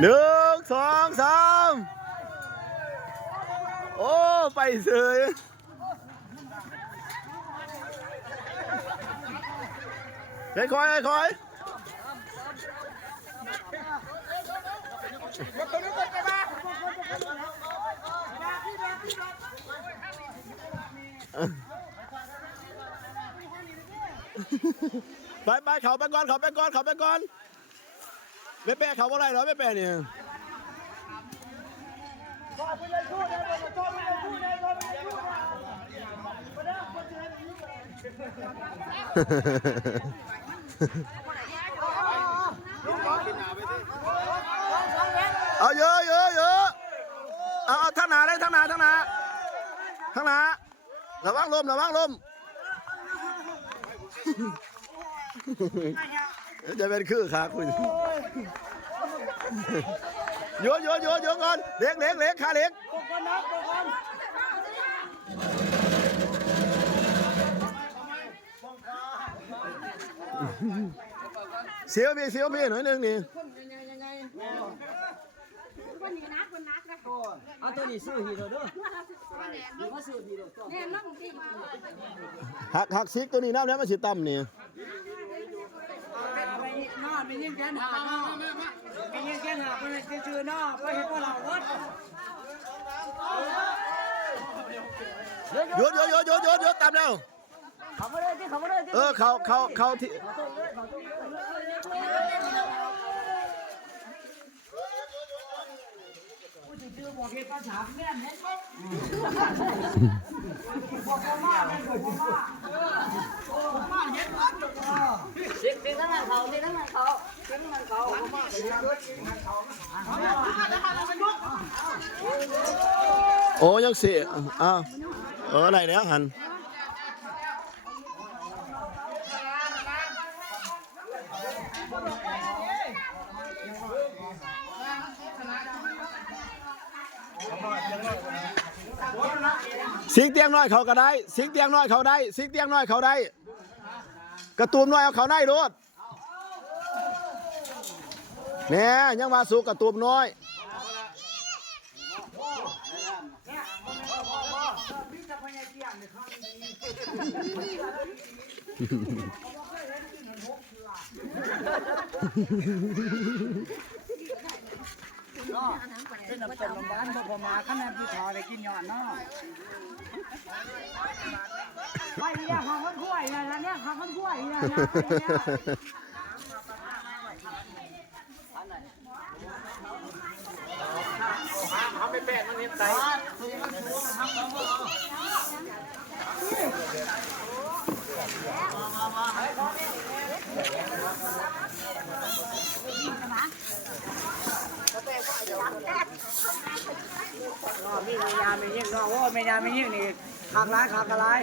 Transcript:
หนึ่งสองสามโอ้ไปเสยค่อยๆค่อยไปเขาไปก่อนเขาไปก่อนเขาไปก่อนไม่แปะเขาอะไรเหรอไม่แปะเนี่ยเอาเยอะเยอะเยอะเอาทางหนาเลยทางหนาทางหนาทางหนาระวังลมระวังลมจะเป็นคือขาคุณโยนก่อนเล็กขาเล็กเสียวพี่หน่อยนึงนี่เอาตัวนี้ซื้อฮีโร่ด้วยมาซื้อฮีโร่ตัวหักซิกตัวนี้น้ำแล้วมันสิต่ำนี่ไม่ยิ่งแกนหาไม่ยิ่งแกนหาเป็นชื่อน้อไปเห็นว่าเราวัดโยนต่ำแล้วเขาไม่ได้ที่เขาที่บอกเหตุการณ์ถามแม่เนี่ยเด็กทั้งนั้นเขาโอ้ยังเสียอะไรแล้วหันสิงเตียงน้อยเขาก็ได้สิงเตียงน้อยเขาได้สิงเตียงน้อยเขาได้กระตูมน้อยเอาเขาได้รถเนี่ยยังมาสู่กระตูมน้อยเป็นน้ำต้มน้ำบ้านพอมาขนาดพี่ชอได้กินยอดเนาะไปเนี่ยหาคนช่วยนะเนี่ยหาคนช่วยนะเขาไม่แปลกมันเห็นใจมียาไม่ยิ่งน้องโอ้ไม่ยาไม่ยิ่งนี่ขากร้าย